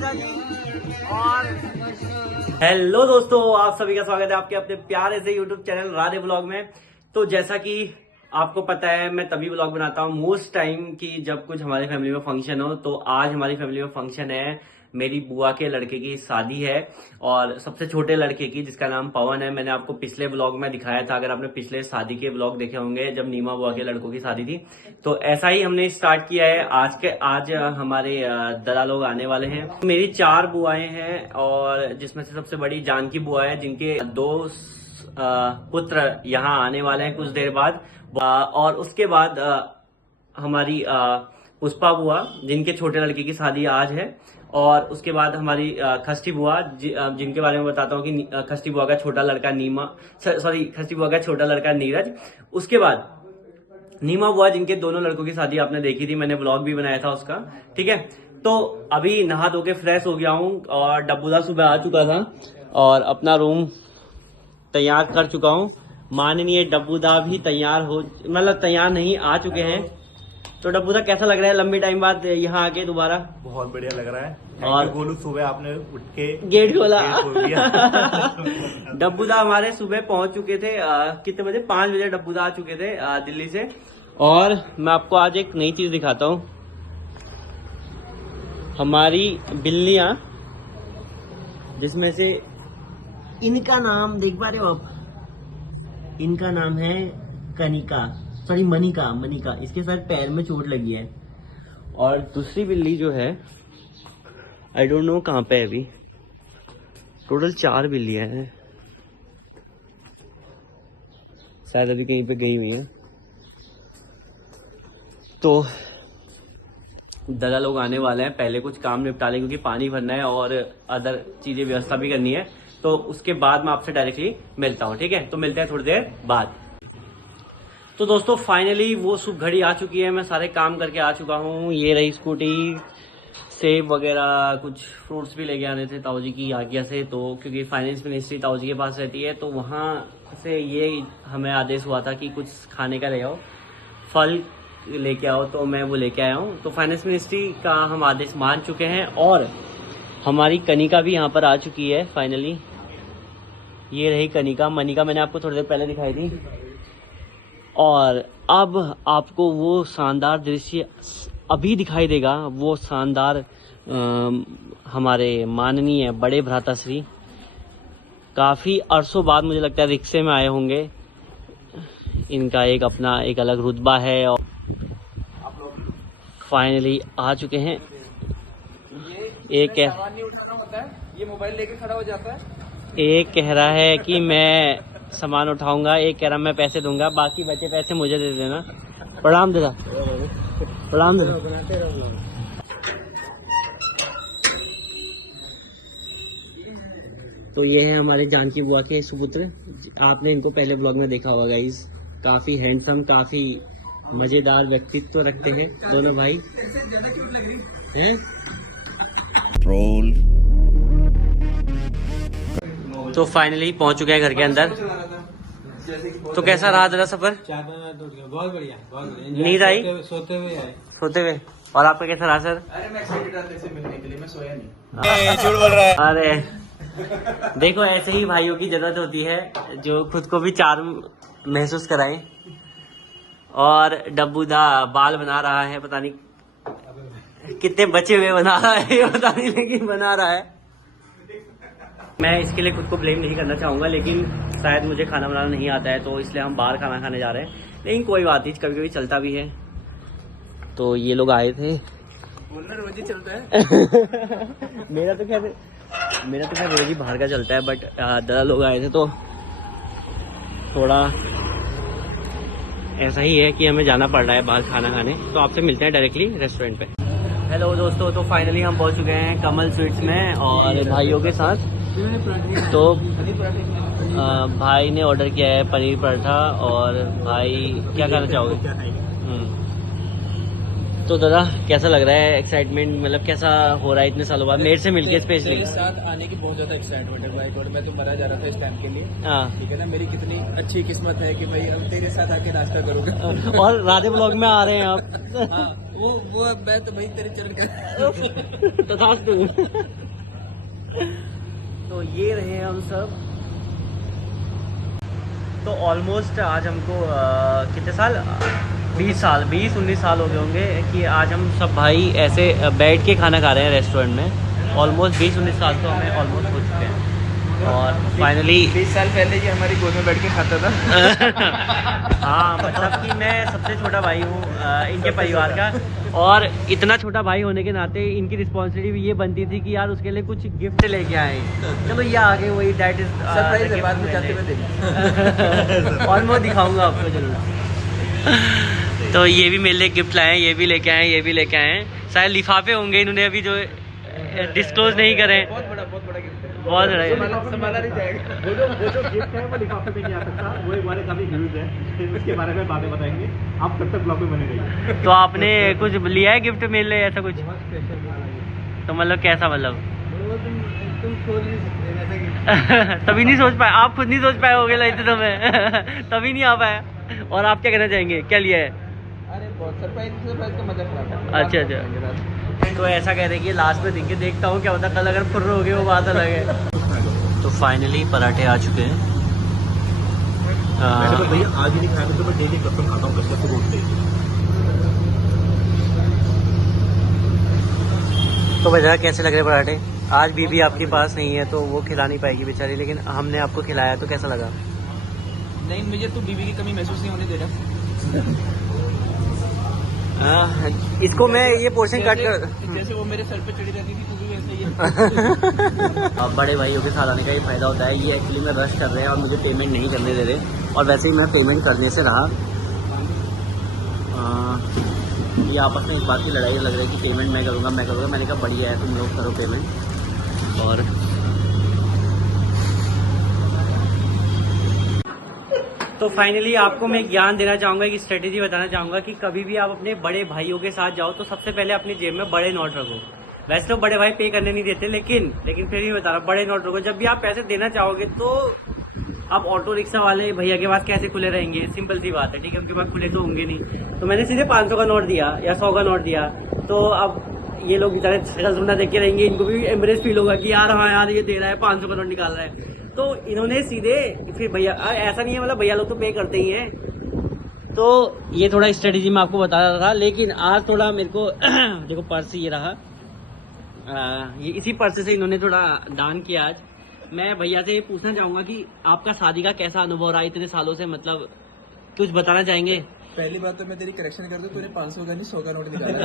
राजा जी। और हेलो दोस्तों, आप सभी का स्वागत है आपके अपने प्यारे से यूट्यूब चैनल राधे ब्लॉग में। तो जैसा कि आपको पता है, मैं तभी ब्लॉग बनाता हूँ मोस्ट टाइम कि जब कुछ हमारी फैमिली में फंक्शन हो। तो आज हमारी फैमिली में फंक्शन है, मेरी बुआ के लड़के की शादी है और सबसे छोटे लड़के की, जिसका नाम पवन है। मैंने आपको पिछले ब्लॉग में दिखाया था, अगर आपने पिछले शादी के ब्लॉग देखे होंगे जब नीमा बुआ के लड़कों की शादी थी। तो ऐसा ही हमने स्टार्ट किया है। आज हमारे दादा लोग आने वाले हैं। मेरी 4 बुआएं हैं और जिसमें से सबसे बड़ी जानकी बुआ है, जिनके 2 पुत्र यहाँ आने वाले हैं कुछ देर बाद। और उसके बाद हमारी पुष्पा बुआ, जिनके छोटे लड़के की शादी आज है। और उसके बाद हमारी खष्टी बुआ, जिनके बारे में बताता हूँ कि खष्टी बुआ का छोटा लड़का खष्टी बुआ का छोटा लड़का नीरज। उसके बाद नीमा बुआ, जिनके दोनों लड़कों की शादी आपने देखी थी, मैंने ब्लॉग भी बनाया था उसका। ठीक है, तो अभी नहा धो के फ्रेश हो गया हूँ और डब्बूदा सुबह आ चुका था और अपना रूम तैयार कर चुका हूँ। माननीय डब्बूदा भी तैयार नहीं, आ चुके हैं। तो डब्बूदा कैसा लग रहा है लंबे टाइम बाद यहाँ आके दोबारा? बहुत बढ़िया लग रहा है। और गोलू, सुबह आपने उठ के गेट खोला। डब्बूदा हमारे सुबह पहुंच चुके थे। कितने बजे? 5 बजे डब्बूदा आ चुके थे दिल्ली से। और मैं आपको आज एक नई चीज दिखाता हूँ। हमारी बिल्लियां, जिसमें से इनका नाम देख पा रहे हो आप? इनका नाम है मनिका। इसके साथ पैर में चोट लगी है। और दूसरी बिल्ली जो है, आई डोंट नो कहाँ पे है अभी। टोटल 4 बिल्लियां हैं, शायद अभी कहीं पे गई हुई है। तो दादा लोग आने वाले हैं, पहले कुछ काम निपटा लें क्योंकि पानी भरना है और अदर चीजें व्यवस्था भी करनी है। तो उसके बाद मैं आपसे डायरेक्टली मिलता हूँ। ठीक है, तो मिलते हैं थोड़ी देर बाद। तो दोस्तों फाइनली वो शुभ घड़ी आ चुकी है। मैं सारे काम करके आ चुका हूँ। ये रही स्कूटी, सेब वगैरह, कुछ फ्रूट्स भी लेके आने थे ताऊ जी की आज्ञा से। तो क्योंकि फाइनेंस मिनिस्ट्री ताऊ जी के पास रहती है, तो वहाँ से ये हमें आदेश हुआ था कि कुछ खाने का ले आओ, फल लेके आओ। तो मैं वो लेके आया हूँ। तो फाइनेंस मिनिस्ट्री का हम आदेश मान चुके हैं और हमारी कनिका भी यहाँ पर आ चुकी है फाइनली। ये रही कनिका। मनिका मैंने आपको थोड़ी देर पहले दिखाई थी। और अब आपको वो शानदार दृश्य अभी दिखाई देगा। वो शानदार हमारे माननीय बड़े भ्राताश्री काफ़ी अरसों बाद मुझे लगता है रिक्शे में आए होंगे। इनका एक अपना एक अलग रुतबा है और फाइनली आ चुके हैं। एक नहीं उठाना होता है, ये मोबाइल लेके खड़ा हो जाता है। एक कह रहा है कि मैं सामान उठाऊंगा, एक कह रहा मैं पैसे दूंगा, बाकी बचे पैसे मुझे दे देना। प्रणाम दादा। प्रणाम दादा। तो ये है हमारे जानकी बुआ के सुपुत्र। आपने इनको पहले ब्लॉग में देखा होगा गाइस। काफी हैंडसम, काफी मजेदार व्यक्तित्व रखते हैं दोनों भाई हैं। तो फाइनली पहुंच चुके हैं घर के अंदर। तो कैसा रहा दादा सफर? बहुत बढ़िया, बहुत बढ़िया। नींद आई? सोते हुए आए। सोते हुए। और आपका कैसा रहा सर? अरे मैं एक्साइटेड था तेरे से मिलने के लिए, मैं सोया नहीं। झूठ बोल रहा है। अरे देखो, ऐसे ही भाइयों की जरूरत होती है जो खुद को भी चार्म महसूस कराएं। और डब्बूदा बाल बना रहा है, पता नहीं कितने बचे हुए बना रहा है ये पता नहीं, लेकिन बना रहा है। मैं इसके लिए खुद को ब्लेम नहीं करना चाहूँगा, लेकिन शायद मुझे खाना बनाना नहीं आता है, तो इसलिए हम बाहर खाना खाने जा रहे हैं। लेकिन कोई बात नहीं, कभी कभी चलता भी है। तो ये लोग आए थे। बोलना रोज ही चलता है। मेरा तो खैर रोज ही बाहर का चलता है, बट दादा लोग आए थे तो थोड़ा ऐसा ही है कि हमें जाना पड़ रहा है बाहर खाना खाने। तो आपसे मिलते हैं डायरेक्टली रेस्टोरेंट पे। हेलो दोस्तों, तो फाइनली हम पहुंच चुके हैं कमल स्वीट्स में और भाइयों के साथ। तो भाई ने ऑर्डर किया है पनीर पराठा। और भाई क्या खाना चाहोगे? तो दादा कैसा लग रहा है, एक्साइटमेंट मतलब कैसा हो रहा है इतने सालों बाद मेरे से मिलके स्पेशली? तेरे साथ आने की बहुत ज्यादा एक्साइटमेंट है भाई, और मैं तो मरा जा रहा था इस टाइम के लिए। हाँ ठीक है ना, मेरी कितनी अच्छी किस्मत है कि भाई अब तेरे साथ आके नाश्ता करूँगा। और राधे ब्लॉग में आ रहे हैं आप। हाँ, वो मैं तो भाई तेरे चरण का तथास्तु। तो ये रहे हम सब। तो ऑलमोस्ट आज हमको कितने साल, 20-19 साल हो गए होंगे कि आज हम सब भाई ऐसे बैठ के खाना खा रहे हैं रेस्टोरेंट में। ऑलमोस्ट 20-19 साल तो हमें ऑलमोस्ट हो चुके हैं। और फाइनली 20 साल पहले ये हमारी गोद में बैठ के खाता था। हाँ, मतलब कि मैं सबसे छोटा भाई हूँ इनके परिवार का, और इतना छोटा भाई होने के नाते इनकी रिस्पॉन्सिबिलिटी ये बनती थी कि यार उसके लिए कुछ गिफ्ट लेके आए। चलो ये आगे वही डैट इज सरप्राइज है, बाद में जाते हुए देंगे। और मैं दिखाऊंगा आपको जरूर। तो ये भी मेरे लिए गिफ्ट लाए हैं, ये भी लेके आए, ये भी लेके आए हैं। शायद लिफाफे होंगे इन्होंने अभी जो डिस्क्लोज नहीं करे। बहुत बड़ा गिफ्ट है, बहुत बड़ा है। संभाला नहीं जाएगा। वो जो गिफ्ट है वो लिफाफे में नहीं आ सकता, वो हमारे काफी ह्यूज है, उसके बारे में बातें बताएंगे। आप तब तक ब्लॉग में बने रहिए। तो आपने कुछ लिया है गिफ्ट मेरे लिए ऐसा कुछ? तो मतलब कैसा, मतलब तुम सोच नहीं तभी नहीं सोच पाए, आप खुद नहीं सोच पाए होगे इतने समय। तभी नहीं आ पाया। और आप क्या कहना चाहेंगे, क्या लिया है? अरे बहुत सरप्राइज का मजा खराब। अच्छा। तो ऐसा कह रहे कि लास्ट में देख के देखता हूँ क्या होता, कल अगर फुर्र हो गए वो बात अलग है। तो फाइनली पराठे आ चुके हैं। मैंने तो भैया आज ही नहीं खाया, तो मैं डेली कसम खाता हूँ, कसम से रोज डेली। तो भैया कैसे लग रहे पराठे? आज बीबी आपके पास नहीं है तो वो खिला नहीं पाएगी बेचारी, लेकिन हमने आपको खिलाया तो कैसा लगा? नहीं, मुझे तो बीबी की कमी महसूस नहीं होने दे रहा। इसको मैं ये पोर्शन कट कर, जैसे वो मेरे सर पे चढ़ी रहती थी, तू भी वैसे ही। अब बड़े भाइयों के साथ आने का ही फायदा होता है। ये एक्चुअली में रश कर रहे हैं और मुझे पेमेंट नहीं करने दे रहे, और वैसे ही मैं पेमेंट करने से रहा। ये आपस में इस बात की लड़ाई लग रही है कि पेमेंट मैं करूँगा। मैंने कहा बढ़िया है, तुम लोग करो पेमेंट। और तो फाइनली आपको मैं ज्ञान देना चाहूँगा, एक स्ट्रेटेजी बताना चाहूँगा कि कभी भी आप अपने बड़े भाइयों के साथ जाओ तो सबसे पहले अपनी जेब में बड़े नोट रखो। वैसे तो बड़े भाई पे करने नहीं देते, लेकिन फिर भी बता रहा, बड़े नोट रखो। जब भी आप पैसे देना चाहोगे तो आप ऑटो रिक्शा वाले भैया के पास कैसे खुले रहेंगे? सिंपल सी बात है, ठीक है, उनके पास खुले तो होंगे नहीं। तो मैंने सीधे 500 का नोट दिया या 100 का नोट दिया, तो अब ये लोग बेचारे शक्ल सुनना देख के रहेंगे, इनको भी एम्बरेस फील होगा कि यार हाँ यार ये दे रहा है, 500 का नोट निकाल रहा है। तो इन्होंने सीधे फिर भैया, ऐसा नहीं है मतलब भैया लोग तो पे करते ही हैं। तो ये थोड़ा स्ट्रेटेजी मैं आपको बता रहा था, लेकिन आज थोड़ा मेरे को देखो पर्स ये रहा, ये इसी पर्स से इन्होंने थोड़ा दान किया आज। मैं भैया से ये पूछना चाहूंगा कि आपका शादी का कैसा अनुभव रहा इतने सालों से, मतलब कुछ बताना चाहेंगे? पहली बात तो मैं तेरी करेक्शन कर दूं, तूने 500 का नहीं 100 का नोट निकाला।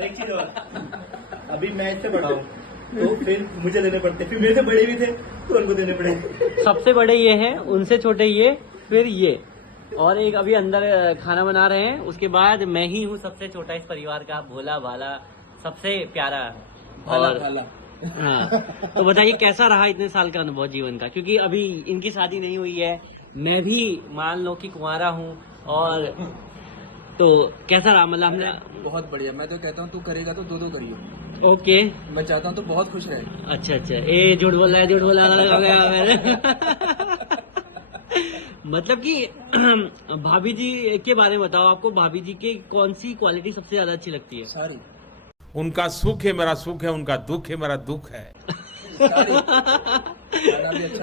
एक चीज और, अभी मैं इससे बड़ा हूँ तो फिर मुझे देने पड़ते, फिर मेरे से बड़े भी थे तो उनको देने पड़े। सबसे बड़े ये हैं, उनसे छोटे ये, फिर ये, और एक अभी अंदर खाना बना रहे हैं। उसके बाद मैं ही हूँ सबसे छोटा इस परिवार का, भोला भाला, सबसे प्यारा। और हाँ, तो बताइए कैसा रहा इतने साल का अनुभव जीवन का, क्योंकि अभी इनकी शादी नहीं हुई है, मैं भी मान लो कि कुंवारा हूँ। और तो कैसा रहा, मतलब हमने? बहुत बढ़िया। मैं तो कहता हूँ तू करेगा तो दो करियो। ओके, मैं चाहता हूँ तो बहुत खुश रहे। अच्छा, ए झूठ बोल रहा है, झूठ बोल रहा है। मतलब कि भाभी जी के बारे में बताओ, आपको भाभी जी के कौन सी क्वालिटी सबसे ज्यादा अच्छी लगती है? सारी। उनका सुख है मेरा सुख है, उनका दुख है मेरा दुख है।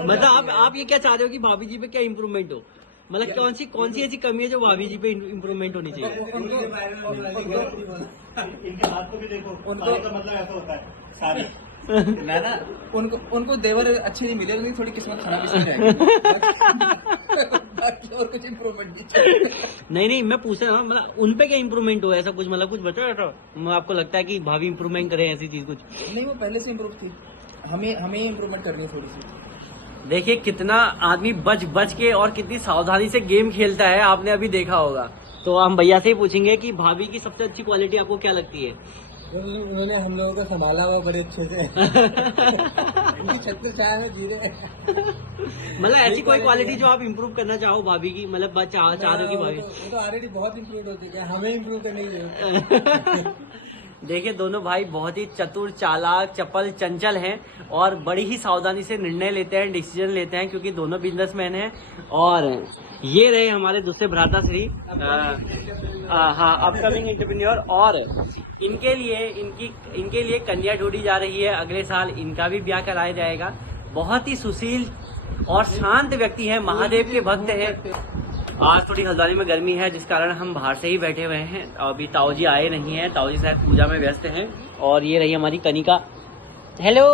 मतलब आप ये क्या चाह रहे हो कि भाभी जी पे क्या इम्प्रूवमेंट हो? मतलब कौन सी ऐसी कमी है जो भाभी जी पे इम्प्रूवमेंट होनी चाहिए? इनके हाथ को भी देखो, सारे का मतलब ऐसा होता है, सारे। ना उनको देवर अच्छे नहीं मिले, उनकी थोड़ी किस्मत खराब इसमें जाएगी। बाकी और कुछ इम्प्रूवमेंट नहीं चाहिए। नहीं, मैं पूछ रहा हूँ मतलब उन पे क्या इम्प्रूवमेंट हो, ऐसा कुछ, मतलब कुछ बता रहा। आपको लगता है कि भाभी इम्प्रूवमेंट करे ऐसी चीज कुछ? नहीं, वो पहले से इम्प्रूव थी, हमें इम्प्रूवमेंट करनी है थोड़ी सी। देखिए कितना आदमी बच के और कितनी सावधानी से गेम खेलता है, आपने अभी देखा होगा। तो हम भैया से ही पूछेंगे कि भाभी की सबसे अच्छी क्वालिटी आपको क्या लगती है? उन्होंने हम लोगों को संभाला हुआ बड़े अच्छे से। उनकी छत पे छाया में जी रहे। मतलब ऐसी कोई क्वालिटी जो आप इम्प्रूव करना चाहो भाभी की, मतलब चाह रहे हो कि भाभी? वो तो ऑलरेडी बहुत इम्प्रूव हो चुके हैं, हमें इम्प्रूव करने की जरूरत है। देखिए दोनों भाई बहुत ही चतुर, चालाक, चपल, चंचल हैं और बड़ी ही सावधानी से निर्णय लेते हैं, डिसीजन लेते हैं, क्योंकि दोनों बिजनेसमैन हैं। और ये रहे हमारे दूसरे भ्राताश्री, हाँ, अपकमिंग एंटरप्रेन्योर। और इनके लिए कन्या ढूंढी जा रही है। अगले साल इनका भी ब्याह कराया जाएगा। बहुत ही सुशील और शांत व्यक्ति हैं, महादेव के भक्त हैं। आज थोड़ी हल्द्वानी में गर्मी है, जिस कारण हम बाहर से ही बैठे हुए हैं। अभी ताऊ जी आए नहीं हैं, ताऊ जी शायद पूजा में व्यस्त हैं। और ये रही हमारी कनिका। हेलो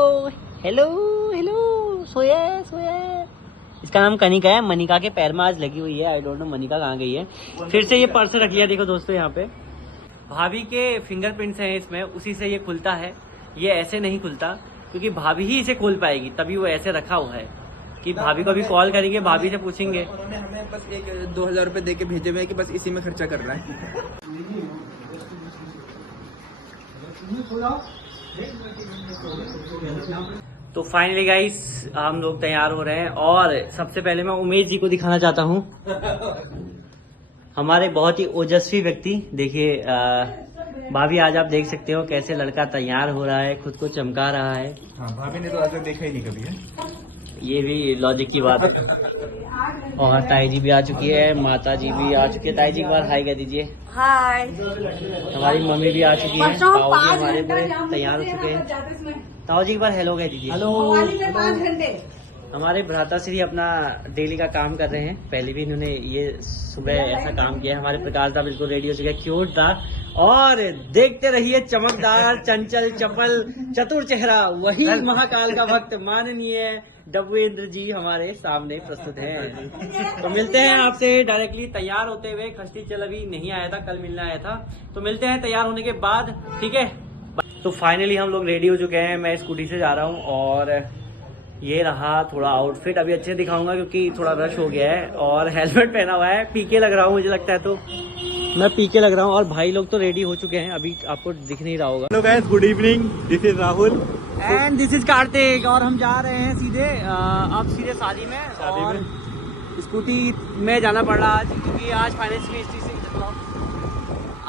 हेलो हेलो, सोया सोया। इसका नाम कनिका है। मनिका के पैर में आज लगी हुई है, आई डोंट नो मनिका कहाँ गई है। फिर से ये पर्स रख लिया, देखो दोस्तों यहाँ पे भाभी के फिंगरप्रिंट्स हैं इसमें, उसी से ये खुलता है। ये ऐसे नहीं खुलता, क्योंकि भाभी ही इसे खोल पाएगी, तभी वो ऐसे रखा हुआ है कि भाभी को अभी कॉल करेंगे, भाभी से पूछेंगे। उन्होंने हमें बस 2,000 रुपए दे के भेजे हुए हैं कि बस इसी में खर्चा कर रहा है। तो फाइनली गाइस हम लोग तैयार हो रहे हैं और सबसे पहले मैं उमेश जी को दिखाना चाहता हूँ। हमारे बहुत ही ओजस्वी व्यक्ति। देखिए भाभी, आज आप देख सकते हो कैसे लड़का तैयार हो रहा है, खुद को चमका रहा है। हाँ, भाभी ने तो आज तक देखा ही नहीं कभी है। ये भी लॉजिक की बात है। और ताई जी भी आ चुकी है, माता जी भी आ चुकी है। ताई जी एक बार हाय कह दीजिए। हाय। हमारी मम्मी भी आ चुकी है। ताऊ जी हमारे पूरे तैयार हो चुके हैं। ताऊ जी एक बार हेलो कह दीजिए। हेलो। 5 घंटे। हमारे भ्राताश्री अपना डेली का काम कर रहे हैं। पहले भी इन्होंने ये सुबह ऐसा काम किया है। हमारे प्रकाश दा बिल्कुल रेडी हो चुके हैं, क्यूट दार। और देखते रहिए चमकदार, चंचल, चपल, चतुर चेहरा, वही महाकाल का भक्त माननीय डब्बेंद्र जी हमारे सामने प्रस्तुत हैं। तो मिलते हैं आपसे डायरेक्टली तैयार होते हुए। खस्ती चल अभी नहीं आया था, कल मिलने आया था। तो मिलते हैं तैयार होने के बाद, ठीक है। तो फाइनली हम लोग रेडी हो चुके हैं। मैं स्कूटी से जा रहा हूँ और ये रहा थोड़ा आउटफिट। अभी अच्छे दिखाऊंगा क्योंकि थोड़ा रश हो गया है। और हेलमेट पहना हुआ है, पीके लग रहा हूँ, मुझे लगता है तो मैं पीके लग रहा हूँ। और भाई लोग तो रेडी हो चुके हैं, अभी आपको दिख नहीं रहा होगा। Hello guys, good evening, this is Rahul and this is Kartik. और हम जा रहे हैं सीधे अब सीधे शादी में। और स्कूटी में जाना पड़ रहा आज, क्योंकि आज फाइनेंस मिनिस्ट्री से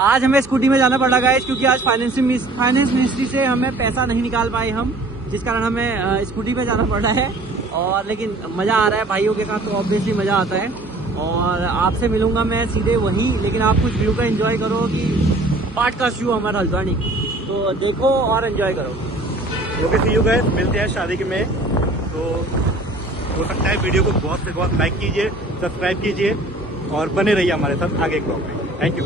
आज हमें स्कूटी में जाना पड़ रहा है, क्योंकि आज फाइनेंस मिनिस्ट्री से हमें पैसा नहीं निकाल पाए हम, जिस कारण हमें स्कूटी में जाना पड़ रहा है। और लेकिन मज़ा आ रहा है भाइयों के साथ, तो ऑब्वियसली मज़ा आता है। और आपसे मिलूंगा मैं सीधे वहीं, लेकिन आप कुछ व्यू का एंजॉय करो कि पार्ट का व्यू हमारा हल्द्वानी, तो देखो और एंजॉय करो। ओके, सी यू गाइस, मिलते हैं शादी में। तो हो सकता है वीडियो को बहुत से बहुत लाइक कीजिए, सब्सक्राइब कीजिए और बने रहिए हमारे साथ आगे ब्लॉग में। Thank you.